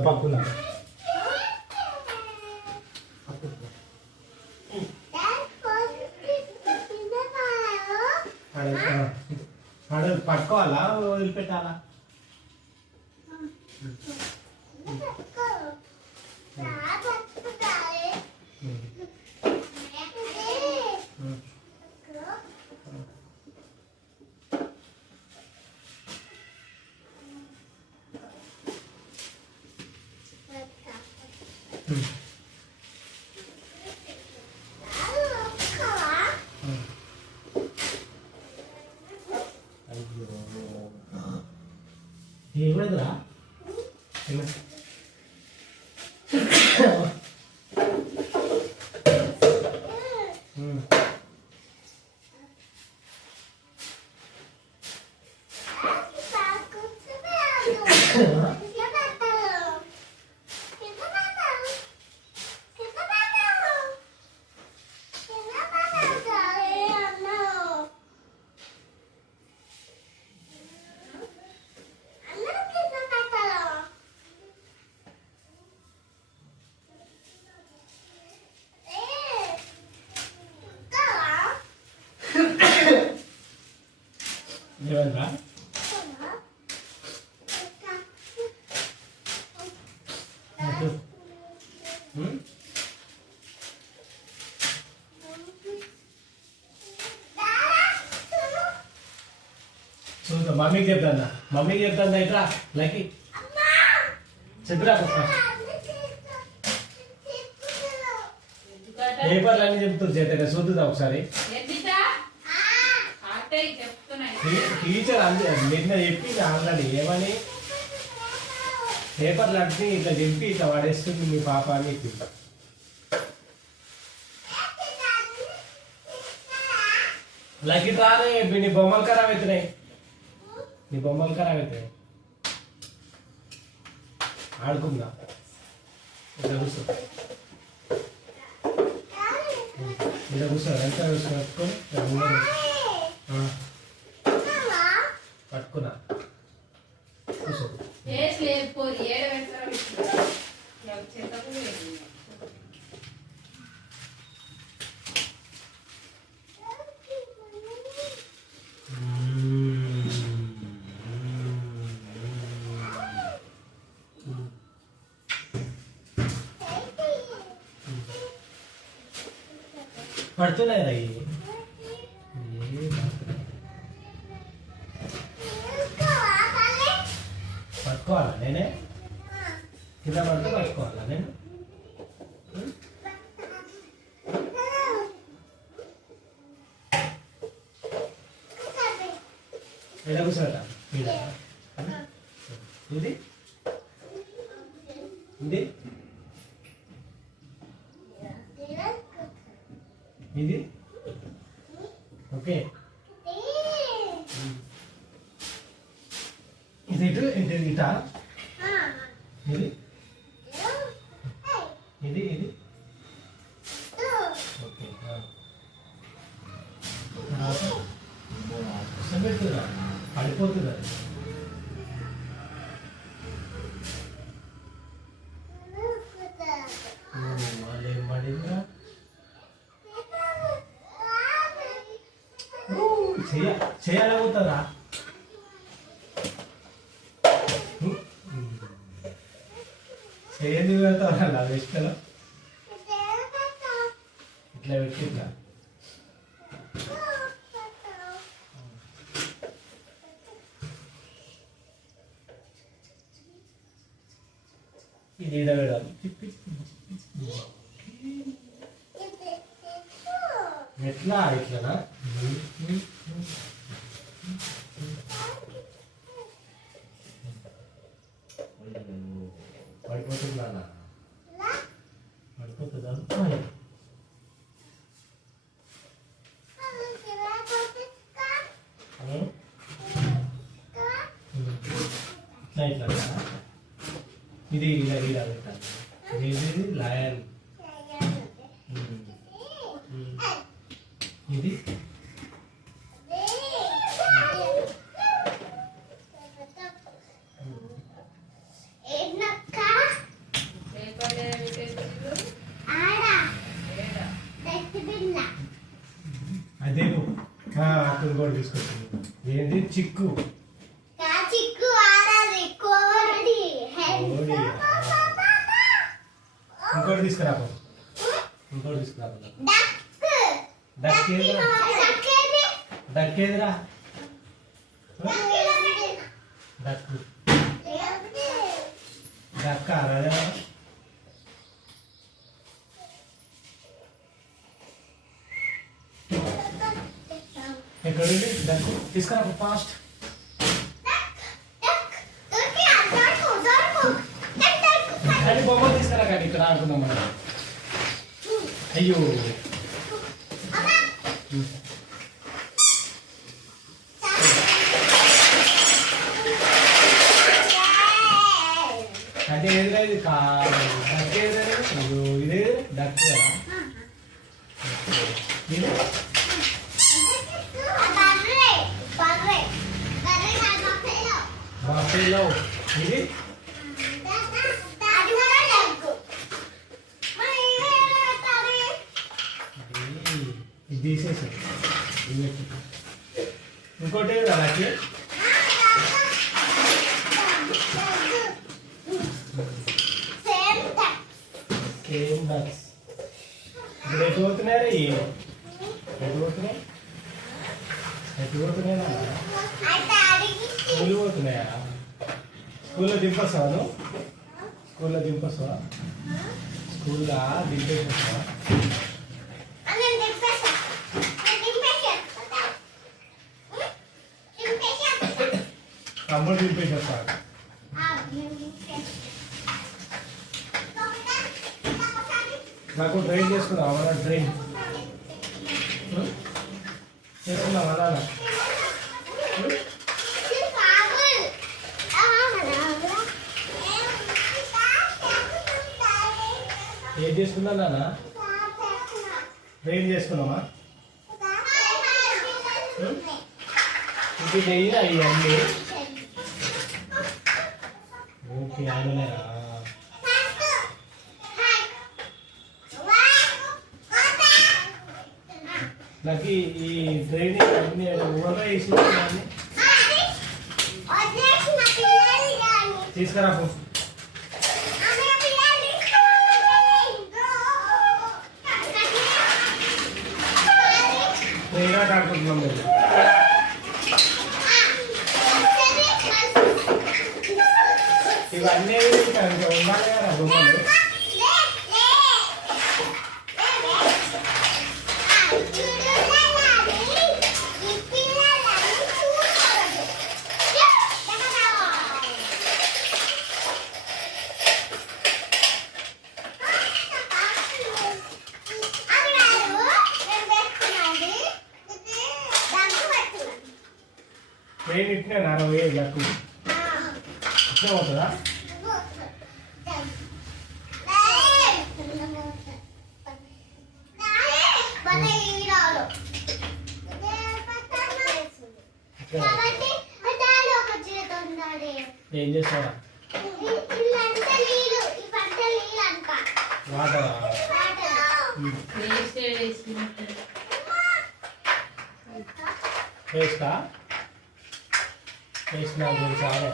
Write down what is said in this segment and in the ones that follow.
పక్కున్నా పట్టుకోవాలా వదిలిపెట్టాలా ఏమైందిరా ఏమైందిరా చూద్దాం మమ్మీకి చెప్తాను ఇట్రా లైక్ చెప్పురా పేపర్లు అన్నీ చెప్తుంది చేత చూద్దా ఒకసారి టీచర్ నిన్న చెప్పింది ఆల్రెడీ ఏమని పేపర్లు అంటే ఇట్లా చెప్పి ఇట్లా పడేస్తుంది మీ పాప అని చెప్పింది. లైక్ ఇట్లా నీ బొమ్మలు ఖరాబ్ అవుతున్నాయి ఆడుకుందా ఇట్లా కూర్చో ఎంత పట్టుకొని పట్టుకున్నా కూర్చో పడుతున్నాయి రా పట్టుకోవాలా నేనే కింద పడితే పట్టుకోవాలా నేను ఎలా కూర్చోట ఇది ఇది ఇది ఓకే ఇది ఇటు ఇది ఇటా ఇది ఇది ఇది ఓకే పెడుతుందా పడిపోతుందా వాళ్ళు ఏం పడిందా చేయాలవుతుందా చేయండి పెడతారా నా ఇష్టంలో ఇట్లా పెట్టి ఇట్లా ఇది ఇలా పెడాలి ఎట్లా ఇట్లనా పడిపోతుందా పడిపోతుందా ఇది ఇలా ఇలా పెట్టాలి. ఇది లయన్. ఇది అదే అక్కడ కూడా తీసుకొచ్చింది. ఏంటి చిక్కు ఇంకోటి తీసుకురా. ఇంకోటి తీసుకురా. డక్ ఏదిరా? డక్ ఏదిరా? డక్ డక్క రాజా. ఎక్కడ డక్కు తీసుకురా ఫాస్ట్. అది బొమ్మలు తీసుకురా కానీ ఇక్కడ ఆడుకుందాం మనం. అయ్యో అంటే ఏదిరా ఇది డక్ ఏదిరా? అయ్యో ఇదే డక్ కదా. బఫెలో ఇది ఇది తీసేసి ఇంకోటి అలాగే సేమ్ డక్స్. ఇప్పుడు ఎటు పోతున్నారా? ఎటు పోతున్నాయి? ఎటు పోతున్నాయినా? స్కూల్ పోతున్నాయా? స్కూల్లో దింపొస్తావా నువ్వు? స్కూల్లో దింపొస్తావా? స్కూల్లో దింపేసొస్తావా? తమ్ముడు దింపేసొస్తావా? నాకు డ్రైన్ చేసుకున్నావు అలా డ్రైన్ చేసుకున్నావు అలా ఏం చేసుకున్నా నాన్న? డ్రైన్ చేసుకున్నావా? ఇది నెయ్యి అయ్యి ఓకే ఆడలేరా? నాకు ఈ ట్రైనింగ్ అన్ని ఊరగా వేసి తీసుకురా. ట్రైన్ ఆట ఆడుకుంటున్నాం మేము. ఇవన్నీ ఉండాలి కదా బొమ్మలు. ట్రైన్ ఇట్నే 60 లక్కు ఇట్లా పోతుందా? ఏం చేస్తావా? వాటరా? వేస్తా వేస్ట్ నాకు చాలా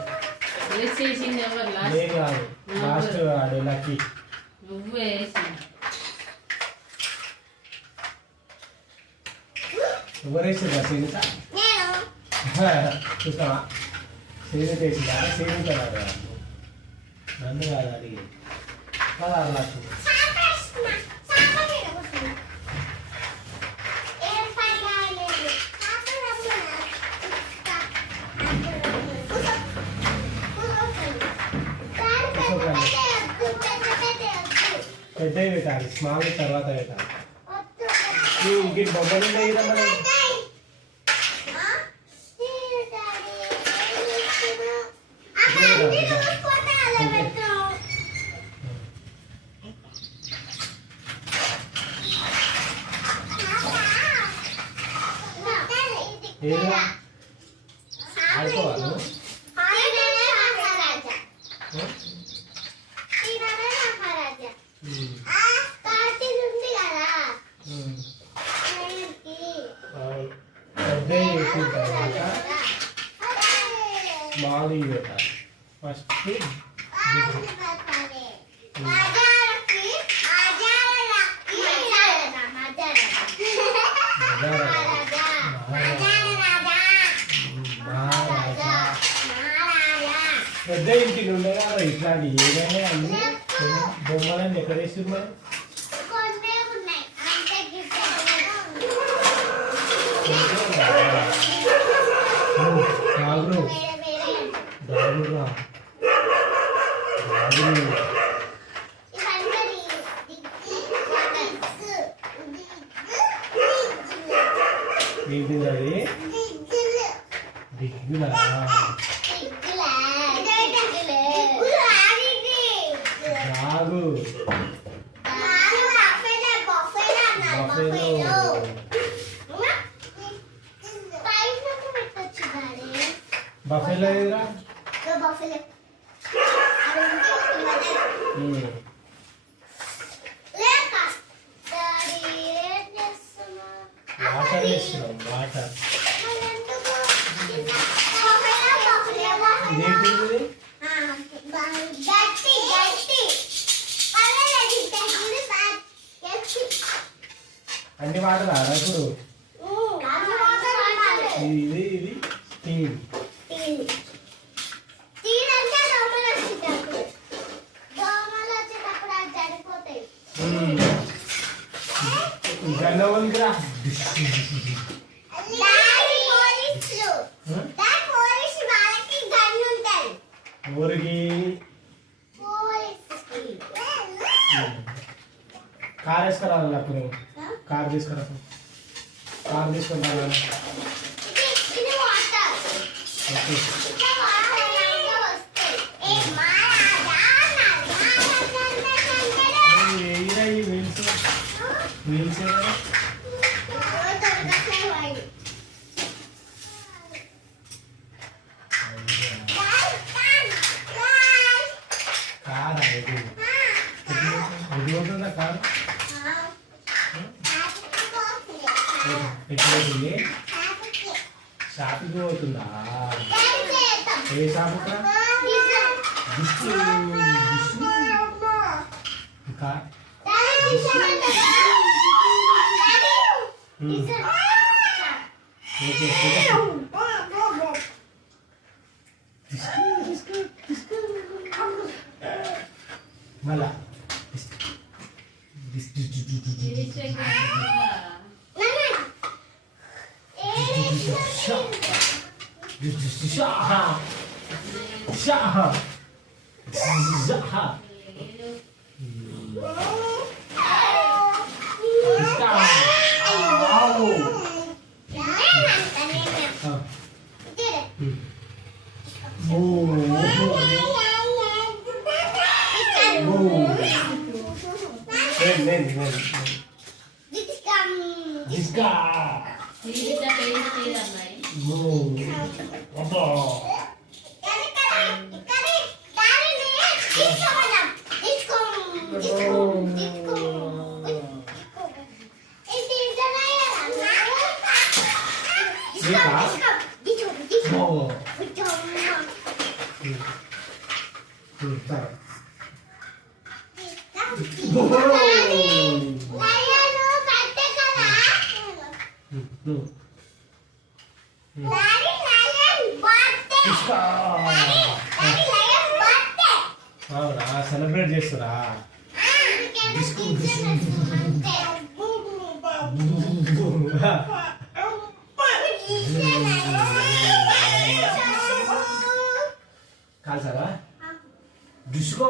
నేను కాదు లాస్ట్ ఆడు లక్కీ. ఎవరేసిందా? సీనిత చూస్తావా? సీనిత వేసిందా? సీనిత కాదు నన్ను కాదు అడిగి 16 లక్షలు. పెద్దవి పెట్టాలి, స్మాల్ తర్వాత పెట్టాలి. ఇంక బొమ్మలు ఉన్నాయి కదా మనం. ఏది ఆడుకోవాలి పెద్ద తర్వాత స్మాల్ పెట్టాలి ఫస్ట్ పెద్ద ఇంటికి ఉండగా ఇట్లాంటి ఏదైనా అన్ని బొమ్మలని ఎక్కడ వేస్తుంది మరి డాగురు డాగురా డాగురు ఏంటిది అది దిగ్గులా డాగు బఫెలో ఏదిరా వాటర్ వేస్తున్నాం వాటర్ ఇదేంటిది అన్ని వాటర్ ఆడా ఇప్పుడు ఇది ఇది స్టీమ్ గన్నవల్లిరా ఊరికి కార్ వేసుకురావాలి అప్పుడు కార్ తీసుకురా కార్ తీసుకుంటాను వీల్స్ వీల్స్ కార్ ఇది పోతుందా కార్ ఎట్లా షాపింగ్ పోతుందా ఏ షాప్ ఇంకా మళ్ళా సెలబ్రేట్ చేస్తారా కాల్సారా డిస్కో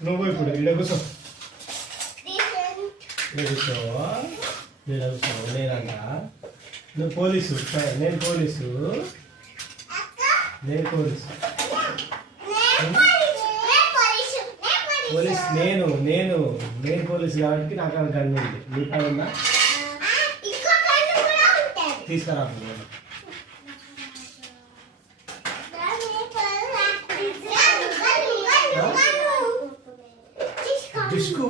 నువ్వు ఇప్పుడు ఇక్కడ కూర్చో కూర్చోవా నేను కూర్చోవు నేనంట నువ్వు పోలీసు నేను పోలీసు పోలీస్ నేను పోలీసు కాబట్టి నాకు అది గన్ను ఉంది నీ పని ఉందా తీసుకురా డిస్కో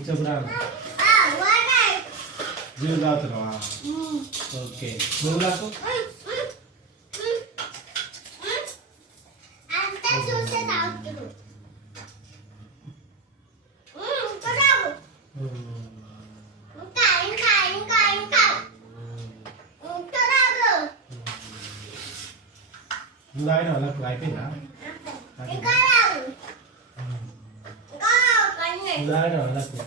చెప్పురా జీవు తాగుతున్నావా ఓకే నువ్వు నాకు నువ్వు ఆయన వాళ్ళకు అయిపోయిందా నువ్వు వాళ్ళకు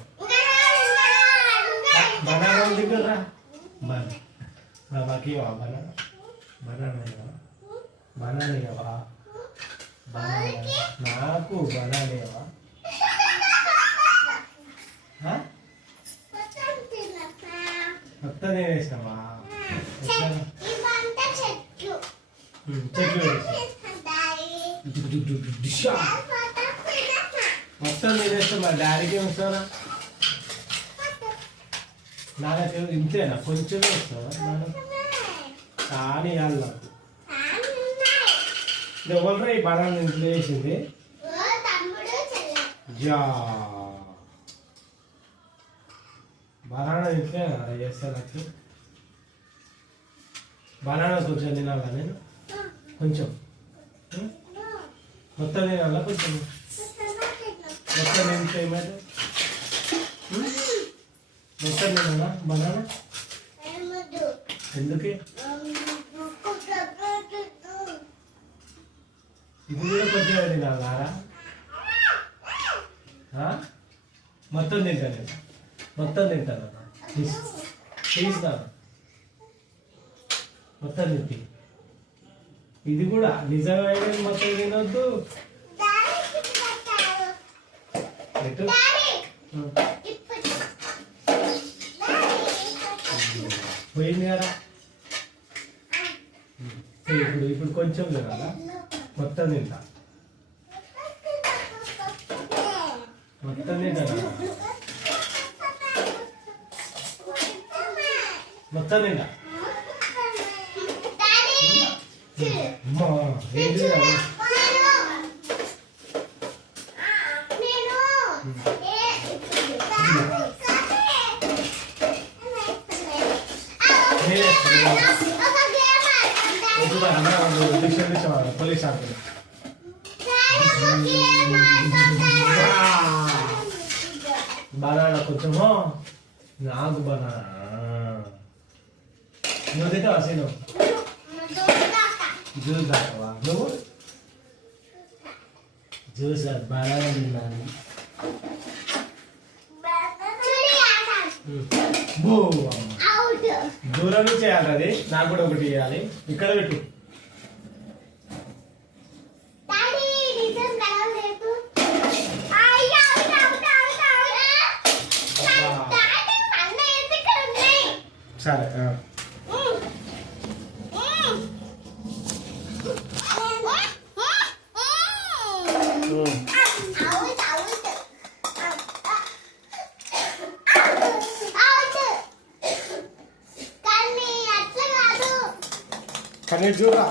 బనానా ఉంది కదా బాబాకి బనానా ఇవ్వవా నాకు బనానా ఇవ్వవా మొత్తం నేను వేసినావా చెట్లు మొత్తం నేను వేస్తాను మా డాడీకి వస్తానా నాకైతే ఇంతేనా కొంచెమే వస్తావా కానీ వాళ్ళు ఎవరు ఈ బనానా ఇంట్లో వేసింది జా బనానా ఇంట్లో చేస్తాను నాకు బనానా కొంచెం తినాలా నేను కొంచెం మొత్తం తినాలా కొంచెం మొత్తం నేను ఏమైతే మొత్తం తినాలా బనానా ఎందుకే ఇది కూడా కొంచెం తినాలా మొత్తం తింటాను నేను మొత్తం తింటాను తీస్తా మొత్తం తింటి ఇది కూడా నిజమైన మొత్తం తినొద్దు ఎటు పోయింది కదా ఇప్పుడు కొంచెం తినాలా మొత్తం తింటా మొత్తం తింటా మొత్తం తింటా ఏంటి పోలీస్ ఆడుతుంది బనానా కొంచెం నాకు బనానా నువ్వు తింటావా సీను జ్యూస్ తాగవా నువ్వు జ్యూస్ బనానా తిన్నాను దూరం నుంచి చేయాలి అది నాకు కూడా ఒకటి ఇవ్వాలి ఇక్కడ పెట్టు సరే అనేది చూడరా